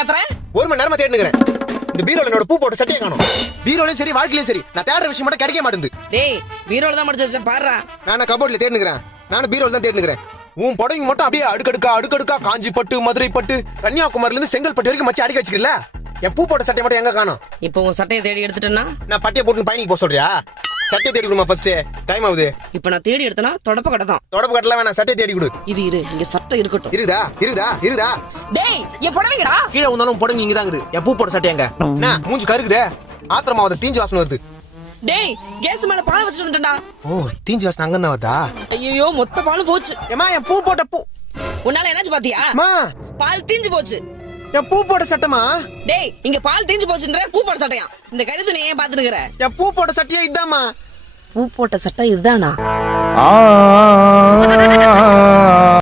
கத்துற? 1 மணி நேரமா தேடினுக்கிறேன். இந்த பீரோல என்னோட பூ போட்ட சட்டையை காணோம். பீரோலயும் சரி வாழ்க்கையிலும் சரி நான் தேடுற விஷயம் மட்டும் கிடைக்க மாட்டேங்குது. டேய் பீரோல தான் மடிச்சு வச்சேன் பாருடா. நான் கபோர்ட்ல தேடினுக்கிறேன். நானும் பீரோல தான் தேடினுக்கிறேன். உன் புடவைங்க மட்டும் அப்படியே அடுக்கடுக்கா காஞ்சி பட்டு, மதுரை பட்டு, கன்னியாகுமரில இருந்து செங்கல்பட்டு வரைக்கும் மச்சி அடிக்க வச்சுக்கல. என் பூ போட்ட சட்டை மட்டும் எங்க காணோம்? இப்போ உன் சட்டையை தேடி எடுத்துட்டேன்னா நான் பட்டியை போட்டு பயணிக்கு போக சொல்றியா? சட்டை தேடி கொடுமா ஃபர்ஸ்ட். டைம் ஆகுது. இப்போ நான் தேடி எடுத்தனா தொடப்ப கடை தான். தொடப்பு கட்டலாம் வேணாம், சட்டை தேடி கொடு. இரு இங்க சட்டை இருக்கட்டும். இருக்குதா? டேய் என் புடவைங்கடா. கீழே வந்தாலும் புடவை இங்க தாங்குது. என் பூ போட்ட சட்டை எங்க? என்ன மூஞ்சி கருக்குதே? ஆத்திரமாவத தீஞ்சு வாசனை வருது. டேய் கேஸ் மேல பால் வச்சிட்டு வந்துட்டேன்டா. ஓ தீஞ்சு வாசனை அங்க தான் வருதா? ஐயோ மொத்த பாலும் போச்சு. ஏமா என் பூ போட்ட பூ உன்னால என்னாச்சு பாத்தியா? பால் தீஞ்சு போச்சு. என் பூ போட்ட சட்டமா? டேய் இங்க பால் தீஞ்சு போச்சுன்ற பூ போட்ட சட்டையா? இந்த கருத்து நீ ஏன் பாத்துக்கிற? என் பூ போட்ட சட்டையே இதாமா. பூ போட்ட சட்டை இதுதானா?